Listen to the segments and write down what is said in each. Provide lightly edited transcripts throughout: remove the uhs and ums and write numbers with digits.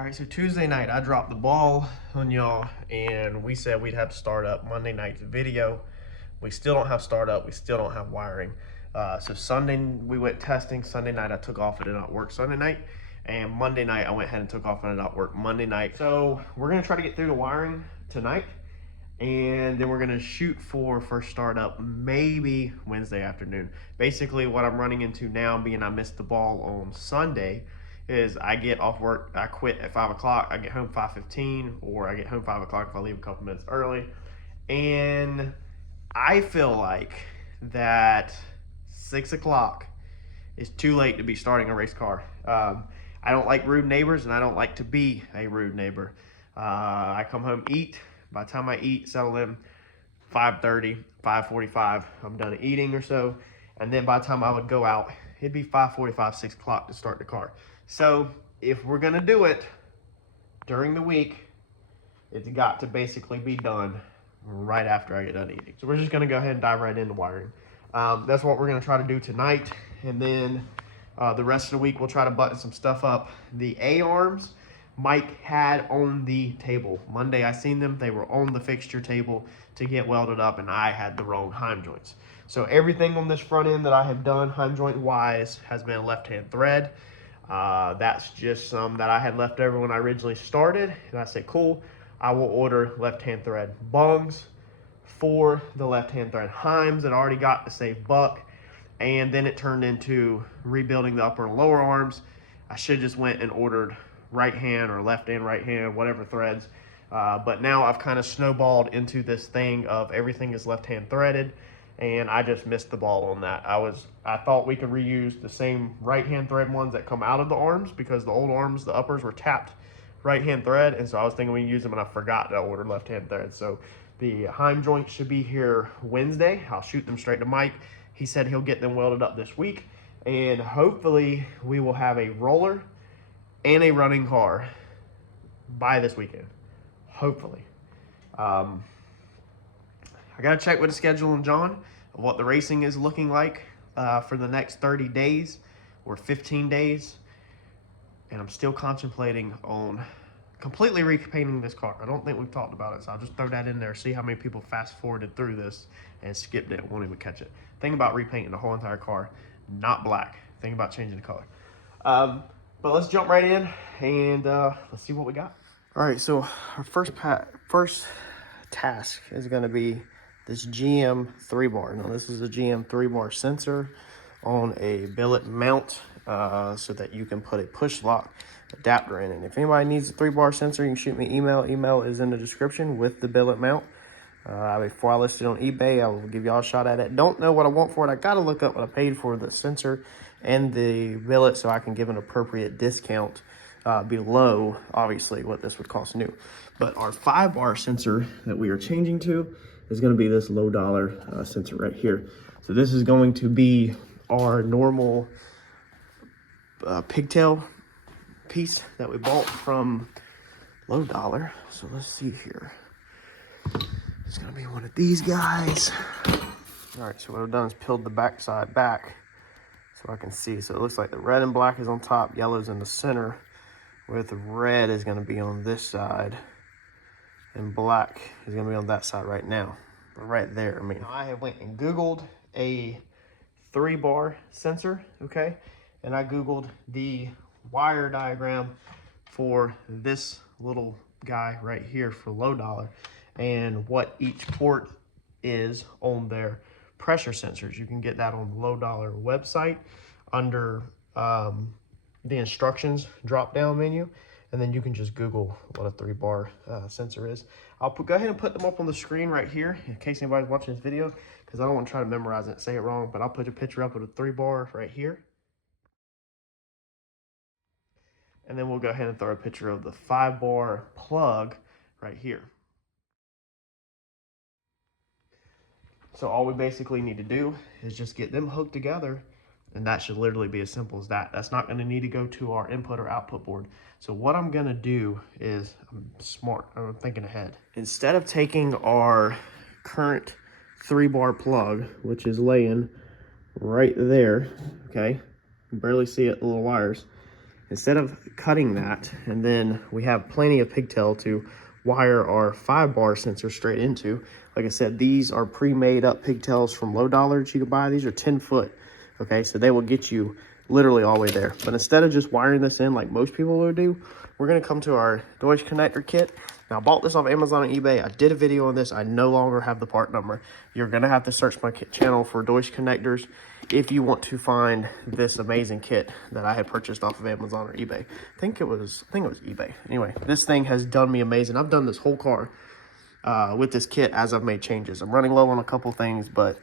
All right, so Tuesday night, I dropped the ball on y'all, and we said we'd have to start up Monday night's video. We still don't have startup. We still don't have wiring. So Sunday, we went testing. Sunday night, I took off. It did not work Sunday night. And Monday night, I went ahead and took off and it did not work Monday night. So we're going to try to get through the wiring tonight. And then we're going to shoot for first startup maybe Wednesday afternoon. Basically, what I'm running into now, being I missed the ball on Sunday, is I get off work, I quit at 5 o'clock, I get home 5:15, or I get home 5 o'clock if I leave a couple minutes early. And I feel like that 6 o'clock is too late to be starting a race car. I don't like rude neighbors, and I don't like to be a rude neighbor. I come home, eat. By the time I eat, settle in, 5:30, 5:45, I'm done eating or so. And then by the time I would go out, it'd be 5:45, 6 o'clock to start the car. So if we're gonna do it during the week, it's got to basically be done right after I get done eating. So we're just gonna go ahead and dive right into wiring. That's what we're gonna try to do tonight. And then the rest of the week, we'll try to button some stuff up. The A-arms, Mike had on the table. Monday, I seen them. They were on the fixture table to get welded up, and I had the wrong heim joints. So everything on this front end that I have done heim joint wise has been left-hand thread. That's just some that I had left over when I originally started. And I said, cool, I will order left-hand thread bungs for the left-hand thread heims that I already got to save buck. And then it turned into rebuilding the upper and lower arms. I should have just went and ordered right hand or left hand, right hand, whatever threads. But now I've kind of snowballed into this thing of everything is left hand threaded, and I just missed the ball on that. I thought we could reuse the same right hand thread ones that come out of the arms, because the old arms, the uppers were tapped right hand thread, and so I was thinking we can use them, and I forgot to order left hand thread. So the heim joints should be here Wednesday. I'll shoot them straight to Mike. He said he'll get them welded up this week, and hopefully we will have a roller and a running car by this weekend, hopefully. I gotta check with the schedule and John of what the racing is looking like for the next 30 days or 15 days. And I'm still contemplating on completely repainting this car. I don't think we've talked about it, so I'll just throw that in there, see how many people fast forwarded through this and skipped it, won't even catch it. Think about repainting the whole entire car, not black. Think about changing the color. But let's jump right in and let's see what we got. All right, so our first task is going to be this GM 3-bar. Now, this is a GM 3-bar sensor on a billet mount so that you can put a push lock adapter in it. If anybody needs a 3-bar sensor, you can shoot me an email. Email is in the description with the billet mount. Before I list it on eBay, I will give y'all a shot at it. Don't know what I want for it. I got to look up what I paid for the sensor and the billet so I can give an appropriate discount below, obviously, what this would cost new. But our 5-bar sensor that we are changing to is going to be this low dollar sensor right here. So this is going to be our normal pigtail piece that we bought from low dollar. So let's see here. It's going to be one of these guys. All right, so what I've done is peeled the back side back so I can see. So it looks like the red and black is on top, yellow's in the center, with red is going to be on this side, and black is going to be on that side right now. Right there, I mean. I have went and Googled a 3-bar sensor, okay? And I Googled the wire diagram for this little guy right here for low dollar, and what each port is on their pressure sensors. You can get that on the low dollar website under the instructions drop down menu, and then you can just Google what a 3-bar sensor is. I'll go ahead and put them up on the screen right here in case anybody's watching this video, because I don't want to try to memorize it and say it wrong, but I'll put a picture up of a 3-bar right here. And then we'll go ahead and throw a picture of the 5-bar plug right here. So all we basically need to do is just get them hooked together, and that should literally be as simple as that. That's not going to need to go to our input or output board. So what I'm going to do is, I'm smart, I'm thinking ahead. Instead of taking our current 3-bar plug, which is laying right there, okay, you can barely see it, the little wires, instead of cutting that, and then we have plenty of pigtail to wire our 5-bar sensor straight into. Like I said, these are pre-made up pigtails from Low Dollar that you can buy. These are 10 foot, okay? So they will get you literally all the way there. But instead of just wiring this in like most people would do, we're gonna come to our Deutsch connector kit. Now, I bought this off Amazon and eBay. I did a video on this. I no longer have the part number. You're gonna have to search my channel for Deutsch connectors if you want to find this amazing kit that I had purchased off of Amazon or eBay. I think it was eBay. Anyway, this thing has done me amazing. I've done this whole car with this kit as I've made changes. I'm running low on a couple things, but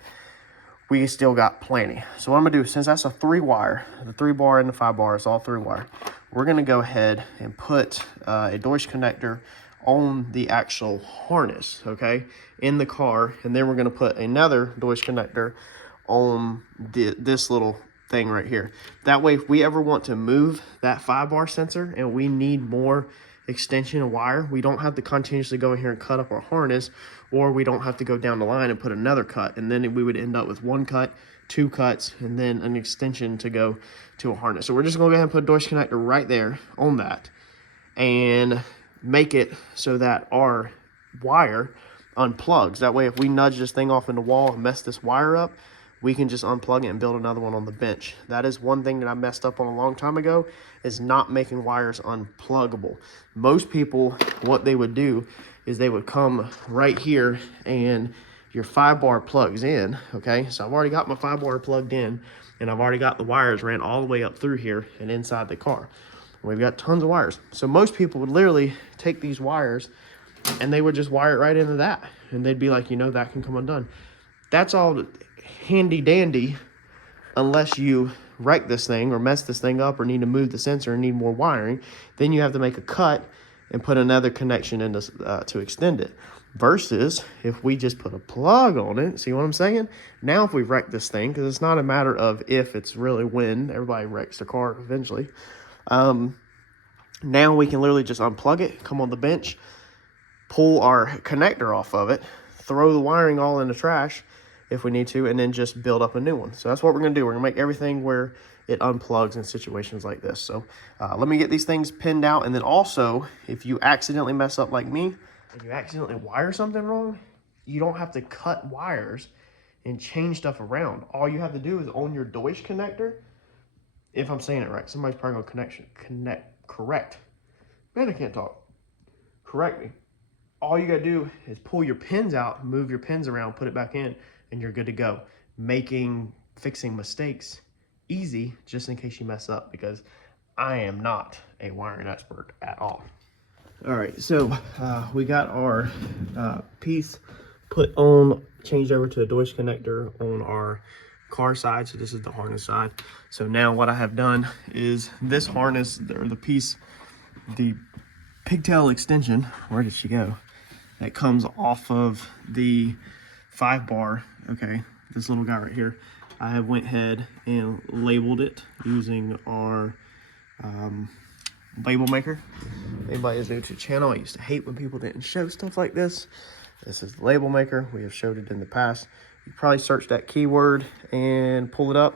we still got plenty. So what I'm gonna do, since that's a 3-wire, the 3-bar and the 5-bar is all 3-wire, we're gonna go ahead and put a Deutsch connector on the actual harness, okay, in the car, and then we're gonna put another Deutsch connector on this little thing right here. That way, if we ever want to move that 5-bar sensor and we need more extension of wire, we don't have to continuously go in here and cut up our harness, or we don't have to go down the line and put another cut, and then we would end up with 1 cut, 2 cuts, and then an extension to go to a harness. So we're just gonna go ahead and put a Deutsch connector right there on that and make it so that our wire unplugs. That way, if we nudge this thing off in the wall and mess this wire up, we can just unplug it and build another one on the bench. That is one thing that I messed up on a long time ago, is not making wires unpluggable. Most people, what they would do is they would come right here and your 5-bar plugs in, okay? So I've already got my 5-bar plugged in, and I've already got the wires ran all the way up through here and inside the car. We've got tons of wires. So most people would literally take these wires and they would just wire it right into that. And they'd be like, you know, that can come undone. That's all handy dandy unless you wreck this thing or mess this thing up or need to move the sensor and need more wiring. Then you have to make a cut and put another connection in to extend it. Versus if we just put a plug on it, see what I'm saying? Now if we wreck this thing, because it's not a matter of if, it's really when. Everybody wrecks their car eventually. Now we can literally just unplug it, come on the bench, pull our connector off of it, throw the wiring all in the trash if we need to, and then just build up a new one. So that's what we're gonna do. We're gonna make everything where it unplugs in situations like this. So let me get these things pinned out. And then also, if you accidentally mess up like me and you accidentally wire something wrong, you don't have to cut wires and change stuff around. All you have to do is on your Deutsch connector, if I'm saying it right, somebody's probably gonna correct. Man, I can't talk. Correct me. All you gotta do is pull your pins out, move your pins around, put it back in, and you're good to go. Fixing mistakes easy, just in case you mess up, because I am not a wiring expert at all. All right, so we got our piece put on, changed over to a Deutsch connector on our car side. So this is the harness side. So now what I have done is this harness, or the piece, the pigtail extension, where did she go? That comes off of the 5-bar, okay, this little guy right here. I have went ahead and labeled it using our label maker. If anybody is new to the channel, I used to hate when people didn't show stuff like this. This is the label maker. We have showed it in the past. You probably search that keyword and pull it up.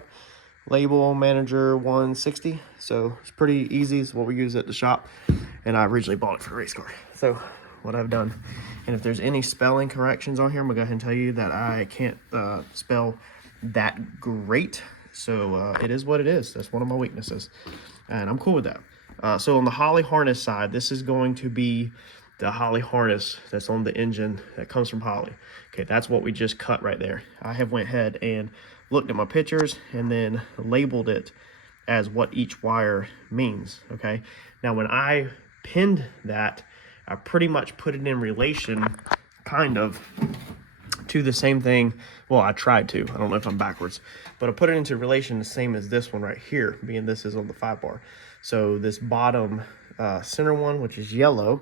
Label Manager 160. So it's pretty easy. It's what we use at the shop. And I originally bought it for a race car. So what I've done, and if there's any spelling corrections on here, I'm gonna go ahead and tell you that I can't spell that great. So it is what it is. That's one of my weaknesses. And I'm cool with that. So on the Holley harness side, this is going to be the Holley harness that's on the engine that comes from Holley. Okay, that's what we just cut right there. I have went ahead and looked at my pictures and then labeled it as what each wire means, okay? Now, when I pinned that, I pretty much put it in relation, kind of, to the same thing. Well, I tried to. I don't know if I'm backwards, but I put it into relation the same as this one right here, being this is on the 5-bar. So this bottom center one, which is yellow,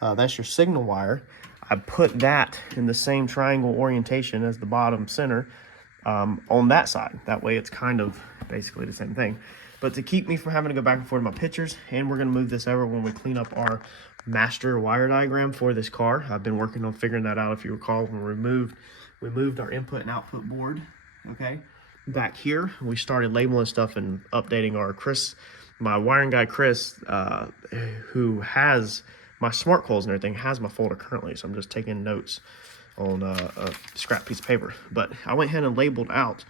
that's your signal wire. I put that in the same triangle orientation as the bottom center on that side. That way it's kind of basically the same thing. But to keep me from having to go back and forth in my pictures, and we're going to move this over when we clean up our master wire diagram for this car. I've been working on figuring that out. If you recall, when we moved our input and output board, okay, back here, we started labeling stuff and updating our CRC my wiring guy, Chris, who has my smart coils and everything, has my folder currently. So I'm just taking notes on a scrap piece of paper. But I went ahead and labeled out,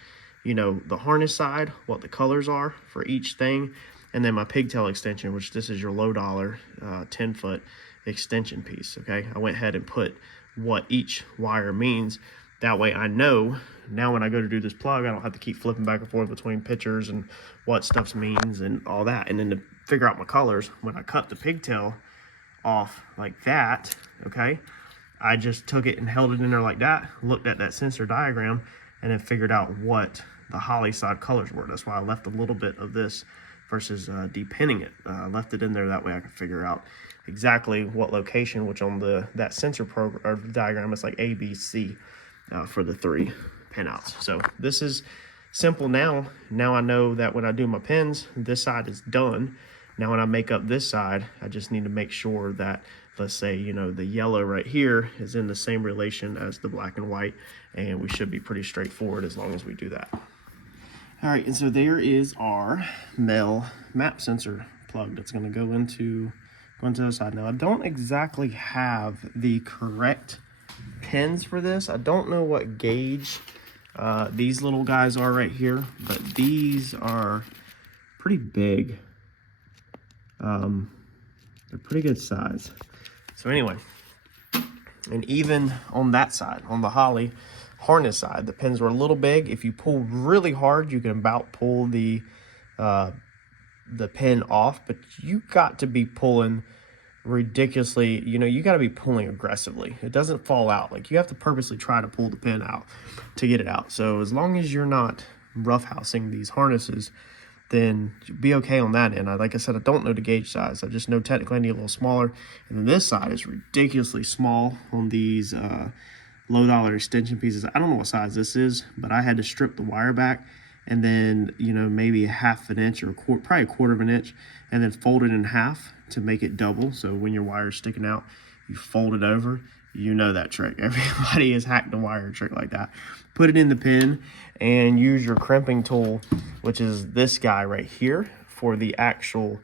you know, the harness side, what the colors are for each thing, and then my pigtail extension, which this is your low dollar 10-foot extension piece. Okay, I went ahead and put what each wire means. That way I know now when I go to do this plug, I don't have to keep flipping back and forth between pictures and what stuff means and all that. And then to figure out my colors, when I cut the pigtail off like that, okay, I just took it and held it in there like that, looked at that sensor diagram, and then figured out what the Holley side colors were. That's why I left a little bit of this versus depinning it. Left it in there that way I could figure out exactly what location, which on that sensor program or diagram it's like A, B, C for the 3 pinouts. So this is simple now. Now I know that when I do my pins, this side is done. Now when I make up this side, I just need to make sure that, let's say, you know, the yellow right here is in the same relation as the black and white, and we should be pretty straightforward as long as we do that. All right, and so there is our male map sensor plug that's going to go into the side. Now I don't exactly have the correct pins for this. I don't know what gauge these little guys are right here, but these are pretty big. They're pretty good size. So anyway, and even on that side, on the Holley harness side, the pins were a little big. If you pull really hard, you can about pull the pin off, but you got to be pulling ridiculously, you know, you got to be pulling aggressively. It doesn't fall out. Like, you have to purposely try to pull the pin out to get it out. So as long as you're not roughhousing these harnesses, then be okay on that end. Like I said, I don't know the gauge size. I just know technically I need a little smaller. And then this side is ridiculously small on these low dollar extension pieces. I don't know what size this is, but I had to strip the wire back and then, you know, maybe a ½ an inch or probably a quarter of an inch, and then fold it in half to make it double. So when your wire is sticking out, you fold it over. You know that trick. Everybody has hacked a wire trick like that. Put it in the pin and use your crimping tool, which is this guy right here, for the actual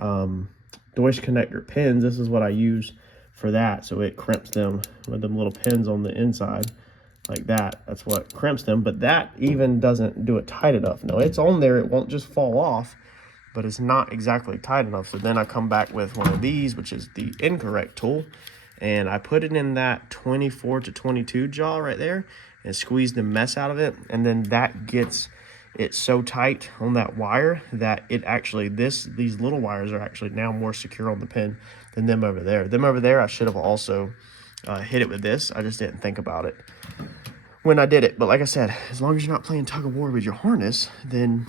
Deutsch connector pins. This is what I use for that. So it crimps them with them little pins on the inside like that. That's what crimps them, but that even doesn't do it tight enough. No, it's on there. It won't just fall off, but it's not exactly tight enough. So then I come back with one of these, which is the incorrect tool, and I put it in that 24 to 22 jaw right there and squeeze the mess out of it. And then that gets it so tight on that wire that it actually, these little wires are actually now more secure on the pin than them over there. Them over there, I should have also hit it with this. I just didn't think about it when I did it. But like I said, as long as you're not playing tug of war with your harness, then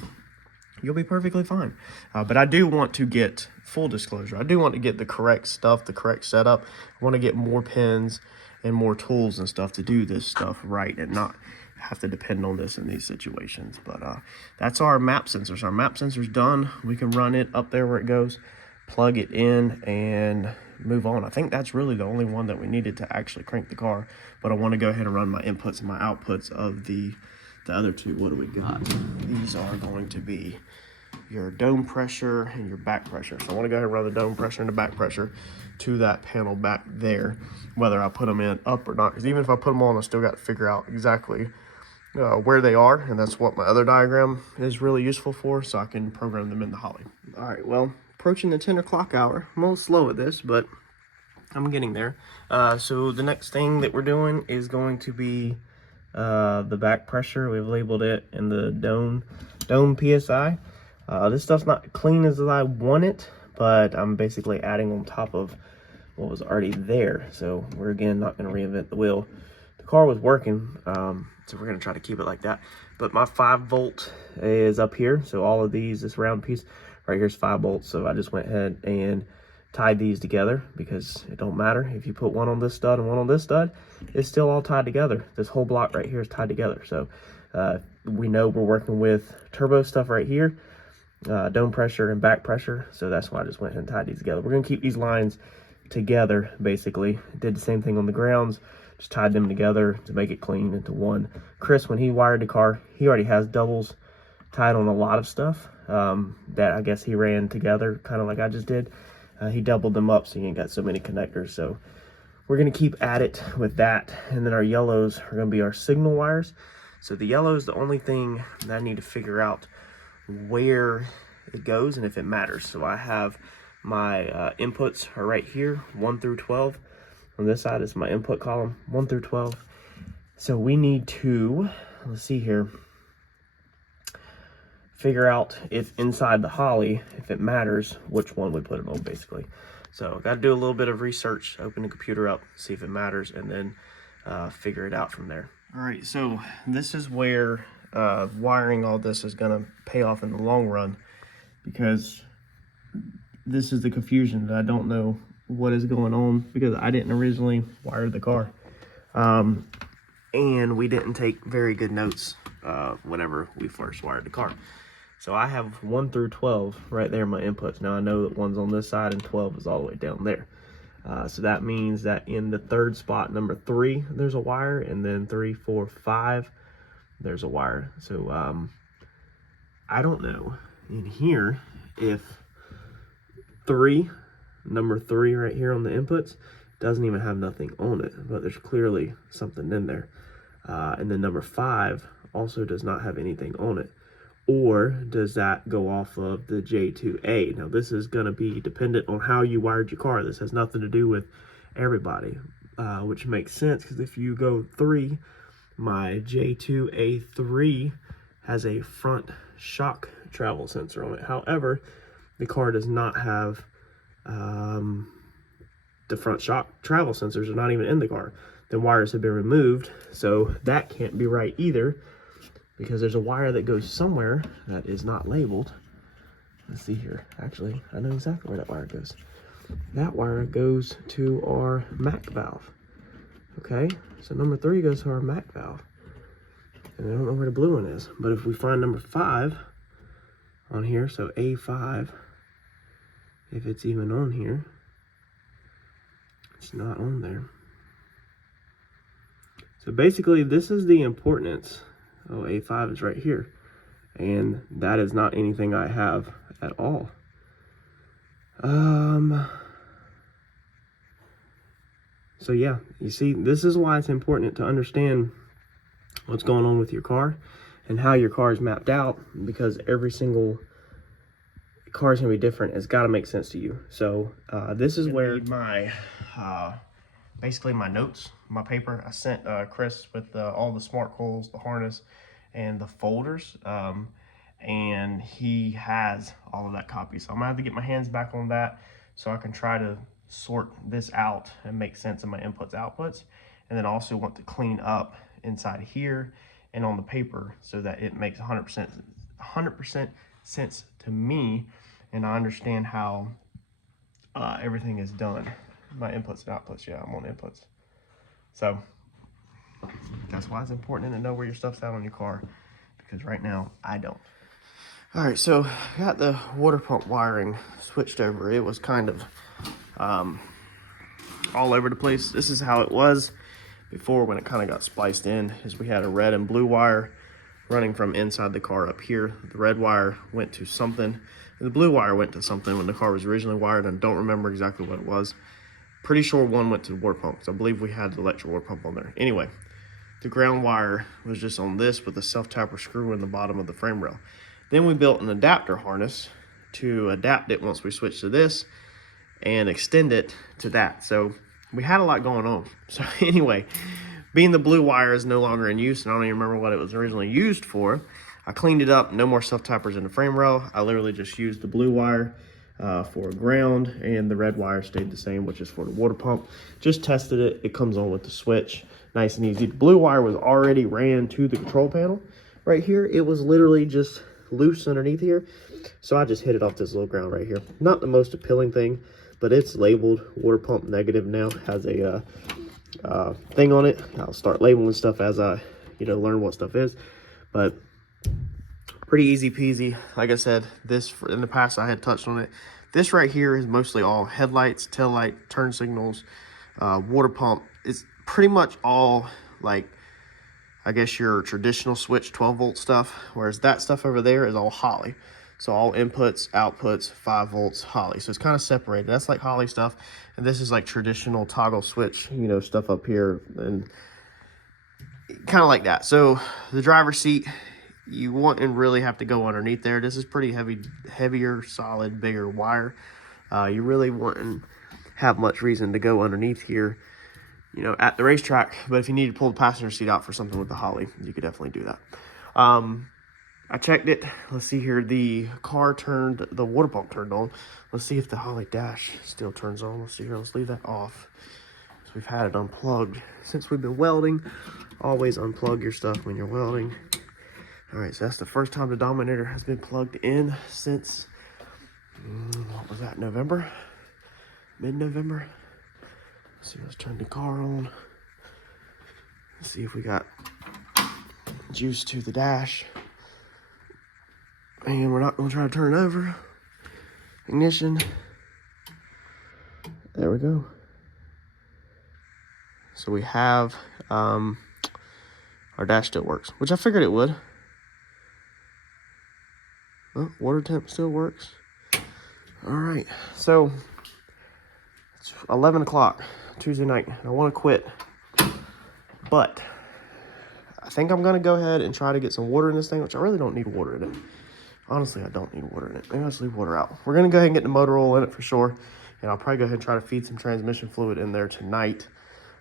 you'll be perfectly fine. But I do want to get, full disclosure, I do want to get the correct stuff, the correct setup. I want to get more pins and more tools and stuff to do this stuff right and not have to depend on this in these situations. But that's our map sensors. Our map sensor's done. We can run it up there where it goes, plug it in, and move on. I think that's really the only one that we needed to actually crank the car. But I want to go ahead and run my inputs and my outputs of the other two. What do we got? These are going to be your dome pressure and your back pressure. So I want to go ahead and run the dome pressure and the back pressure to that panel back there, whether I put them in up or not. Because even if I put them on, I still got to figure out exactly where they are, and that's what my other diagram is really useful for, so I can program them in the Holley. All right, well, approaching the 10 o'clock hour. I'm a little slow at this, but I'm getting there. So the next thing that we're doing is going to be the back pressure. We've labeled it in the dome PSI. This stuff's not clean as I want it, but I'm basically adding on top of what was already there. So we're, again, not going to reinvent the wheel. The car was working, so we're going to try to keep it like that. But my 5-volt is up here. So all of these, this round piece right here is 5 volts. So I just went ahead and tied these together, because it don't matter if you put one on this stud and one on this stud, it's still all tied together. This whole block right here is tied together. So we know we're working with turbo stuff right here, dome pressure and back pressure. So that's why I just went ahead and tied these together. We're going to keep these lines together, basically. Did the same thing on the grounds, just tied them together to make it clean into one. Chris, when he wired the car, he already has doubles tied on a lot of stuff. that I guess he ran together, kind of like I just did. He doubled them up so you ain't got so many connectors. So we're gonna keep at it with that. And then our yellows are gonna be our signal wires. So the yellow is the only thing that I need to figure out where it goes and if it matters. So I have my inputs are right here, 1 through 12. On this side is my input column, 1 through 12. So we need to, let's see here, figure out if inside the Holly, if it matters, which one we put it on, basically. So got to do a little bit of research, open the computer up, see if it matters, and then figure it out from there. All right, so this is where wiring all this is gonna pay off in the long run, because this is the confusion that I don't know what is going on, because I didn't originally wire the car. And we didn't take very good notes whenever we first wired the car. So I have 1 through 12 right there in my inputs. Now I know that 1's on this side and 12 is all the way down there. So that means that in the third spot, number 3, there's a wire, and then 3, 4, 5, there's a wire. So I don't know in here if number 3 right here on the inputs doesn't even have nothing on it, but there's clearly something in there. And then number 5 also does not have anything on it. Or does that go off of the J2A? Now this is going to be dependent on how you wired your car. This has nothing to do with everybody, which makes sense, because if you go 3, my J2A3 has a front shock travel sensor on it. However, the car does not have the front shock travel sensors are not even in the car. The wires have been removed, so that can't be right either, because there's a wire that goes somewhere that is not labeled. Let's see here. Actually, I know exactly where that wire goes. That wire goes to our MAC valve. Okay, so number 3 goes to our MAC valve. And I don't know where the blue one is, but if we find number 5 on here, so A5, if it's even on here, it's not on there. So basically, this is the importance. Oh, A5 is right here, and that is not anything I have at all. So yeah, you see, this is why it's important to understand what's going on with your car and how your car is mapped out, because every single car is going to be different. It's got to make sense to you. So this is where my basically my notes, my paper. I sent Chris with all the smart coils, the harness, and the folders, and he has all of that copy. So I'm gonna have to get my hands back on that so I can try to sort this out and make sense of my inputs, outputs, and then also want to clean up inside here and on the paper so that it makes 100% sense to me, and I understand how everything is done. My inputs and outputs, yeah, I'm on inputs. So that's why it's important to know where your stuff's at on your car, because right now I don't. All right, so I got the water pump wiring switched over. It was kind of all over the place. This is how it was before, when it kind of got spliced in, is we had a red and blue wire running from inside the car up here. The red wire went to something, and the blue wire went to something when the car was originally wired. I don't remember exactly what it was. Pretty sure one went to the water pump, because I believe we had the electric water pump on there. Anyway, the ground wire was just on this with a self-tapper screw in the bottom of the frame rail. Then we built an adapter harness to adapt it once we switched to this and extend it to that. So we had a lot going on. So anyway, being the blue wire is no longer in use, and I don't even remember what it was originally used for, I cleaned it up. No more self-tappers in the frame rail. I literally just used the blue wire for ground, and the red wire stayed the same, which is for the water pump. Just tested it. It comes on with the switch. Nice and easy. The blue wire was already ran to the control panel right here. It was literally just loose underneath here. So I just hit it off this little ground right here. Not the most appealing thing, but it's labeled water pump negative now. Has a thing on it. I'll start labeling stuff as I learn what stuff is, but pretty easy peasy. Like I said, this in the past I had touched on it. This right here is mostly all headlights, tail light, turn signals, water pump. It's pretty much all, like, I guess your traditional switch 12 volt stuff, whereas that stuff over there is all Holley. So all inputs, outputs, 5 volts, Holley. So it's kind of separated. That's like Holley stuff. And this is like traditional toggle switch, you know, stuff up here and kind of like that. So the driver's seat, you wouldn't really have to go underneath there. This is pretty heavier, solid, bigger wire. You really wouldn't have much reason to go underneath here, you know, at the racetrack. But if you need to pull the passenger seat out for something with the Holley, you could definitely do that. I checked it. Let's see here. The water pump turned on. Let's see if the Holley dash still turns on. Let's see here. Let's leave that off. So we've had it unplugged since we've been welding. Always unplug your stuff when you're welding. All right, so that's the first time the Dominator has been plugged in since, what was that, November? Mid-November? Let's see, let's turn the car on. Let's see if we got juice to the dash. And we're not gonna try to turn it over. Ignition. There we go. So we have, our dash still works, which I figured it would. Oh, water temp still works. All right, so it's 11 o'clock Tuesday night. I want to quit, but I think I'm gonna go ahead and try to get some water in this thing, which I really don't need water in it. Honestly, I don't need water in it. Maybe I'll just leave water out. We're gonna go ahead and get the motor oil in it for sure, and I'll probably go ahead and try to feed some transmission fluid in there tonight.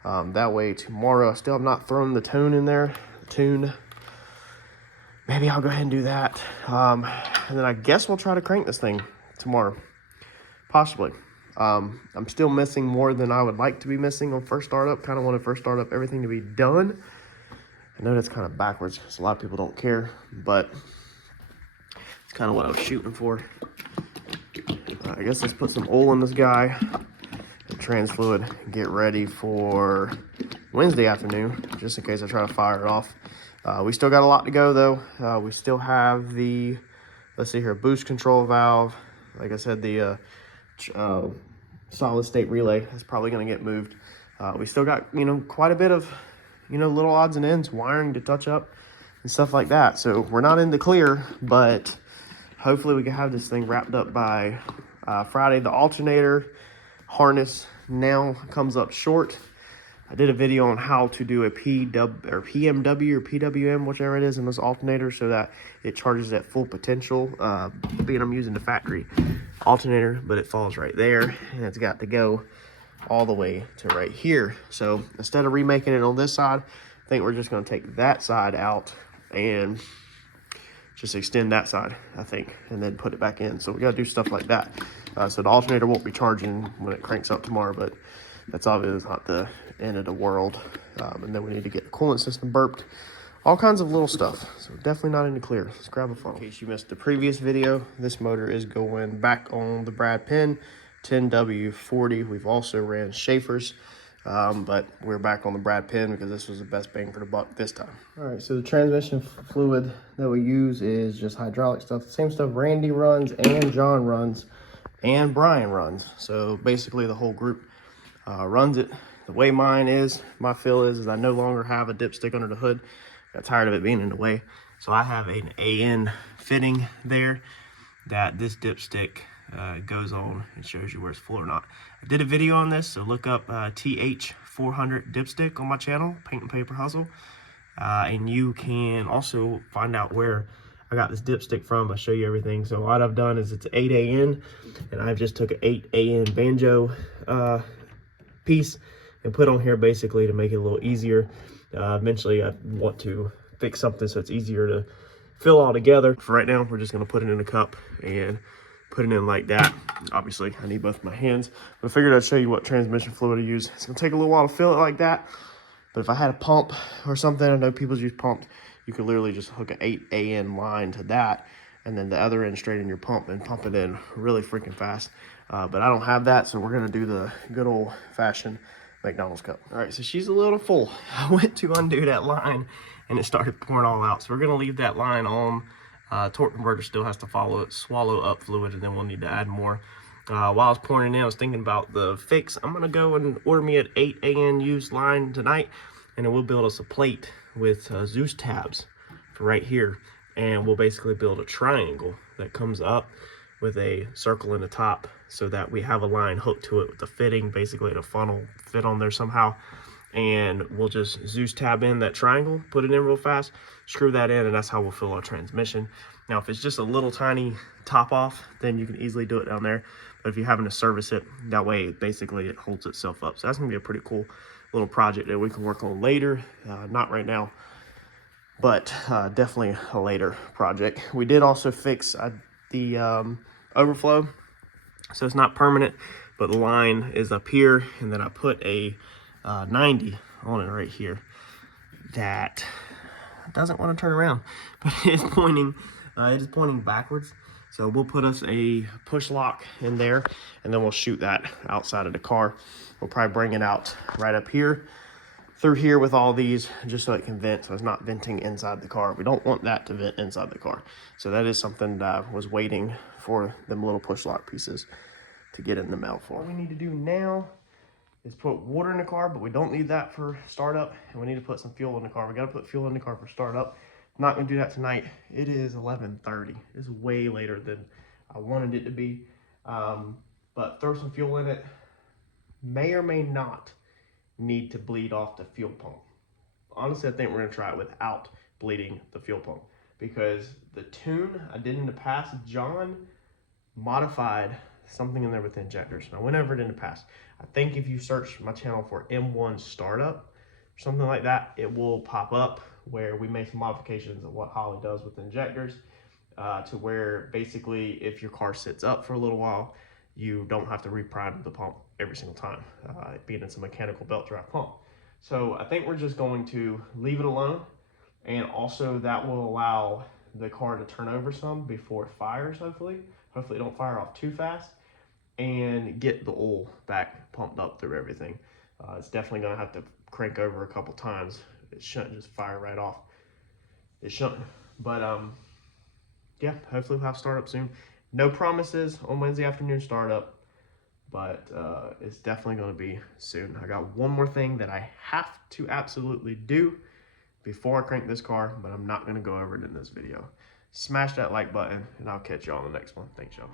That way tomorrow, I still have not thrown the tune in there. Maybe I'll go ahead and do that. And then I guess we'll try to crank this thing tomorrow. Possibly. I'm still missing more than I would like to be missing on first startup. Kind of want to first start up everything to be done. I know that's kind of backwards because a lot of people don't care, but it's kind of what I was shooting for. I guess let's put some oil in this guy and trans fluid and get ready for Wednesday afternoon, just in case I try to fire it off. We still got a lot to go though. We still have the, let's see here, boost control valve. Like I said, the solid state relay is probably going to get moved. We still got, you know, quite a bit of, you know, little odds and ends, wiring to touch up and stuff like that. So we're not in the clear, but hopefully we can have this thing wrapped up by Friday. The alternator harness now comes up short. I did a video on how to do a PMW or PWM, whichever it is, in this alternator so that it charges at full potential. Being I'm using the factory alternator, but it falls right there, and it's got to go all the way to right here. So instead of remaking it on this side, I think we're just going to take that side out and just extend that side, I think, and then put it back in. So we got to do stuff like that. So the alternator won't be charging when it cranks up tomorrow, but that's obviously not the end of the world. And then we need to get the coolant system burped. All kinds of little stuff. So definitely not in the clear. Let's grab a funnel. In case you missed the previous video, this motor is going back on the Brad Penn 10W40. We've also ran Schaefer's, but we're back on the Brad Penn because this was the best bang for the buck this time. All right, so the transmission fluid that we use is just hydraulic stuff. The same stuff Randy runs and John runs and Brian runs. So basically the whole group runs it. The way my feel is I no longer have a dipstick under the hood. Got tired of it being in the way. So I have an AN fitting there that this dipstick goes on and shows you where it's full or not. I did a video on this, so look up TH400 dipstick on my channel, Paint and Paper Hustle. And you can also find out where I got this dipstick from. I'll show you everything. So what I've done is it's 8 AN, and I've just took an 8 AN banjo piece and put on here basically to make it a little easier. Eventually I want to fix something so it's easier to fill all together. For right now, we're just gonna put it in a cup and put it in like that. Obviously, I need both my hands, but I figured I'd show you what transmission fluid to use. It's gonna take a little while to fill it like that, but if I had a pump or something, I know people use pumps, you could literally just hook an 8 AN line to that, and then the other end straight in your pump and pump it in really freaking fast. But I don't have that, so we're gonna do the good old fashioned McDonald's cup. All right, so she's a little full. I went to undo that line and it started pouring all out. So we're gonna leave that line on. Torque converter still has to swallow up fluid, and then we'll need to add more. While I was pouring it in, I was thinking about the fix. I'm gonna go and order me an 8 AN used line tonight, and then we'll build us a plate with Zeus tabs for right here. And we'll basically build a triangle that comes up with a circle in the top so that we have a line hooked to it with the fitting, basically a funnel fit on there somehow. And we'll just Zeus tab in that triangle, put it in real fast, screw that in, and that's how we'll fill our transmission. Now, if it's just a little tiny top off, then you can easily do it down there. But if you're having to service it, that way, basically, it holds itself up. So that's gonna be a pretty cool little project that we can work on later. Not right now, but definitely a later project. We did also fix the overflow. So it's not permanent, but the line is up here, and then I put a 90 on it right here that doesn't want to turn around, but it is pointing backwards. So we'll put us a push lock in there, and then we'll shoot that outside of the car. We'll probably bring it out right up here, through here with all these, just so it can vent, so it's not venting inside the car. We don't want that to vent inside the car. So that is something that I was waiting for them little push lock pieces to get in the mail for. What we need to do now is put water in the car, but we don't need that for startup, and we need to put some fuel in the car. We gotta put fuel in the car for startup. I'm not gonna do that tonight. It is 11:30. It's way later than I wanted it to be, but throw some fuel in it. May or may not need to bleed off the fuel pump. Honestly, I think we're gonna try it without bleeding the fuel pump, because the tune I did in the past, John modified something in there with the injectors. And I went over it in the past. I think if you search my channel for M1 startup or something like that, it will pop up where we made some modifications of what Holly does with the injectors, to where basically if your car sits up for a little while, you don't have to reprime the pump every single time, being it's a mechanical belt drive pump. So I think we're just going to leave it alone, and also that will allow the car to turn over some before it fires, hopefully. Hopefully it don't fire off too fast, and get the oil back pumped up through everything. It's definitely gonna have to crank over a couple times. It shouldn't just fire right off. It shouldn't, but yeah, hopefully we'll have startup soon. No promises on Wednesday afternoon startup, but it's definitely gonna be soon. I got one more thing that I have to absolutely do before I crank this car, but I'm not gonna go over it in this video. Smash that like button, and I'll catch you all on the next one. Thanks, y'all.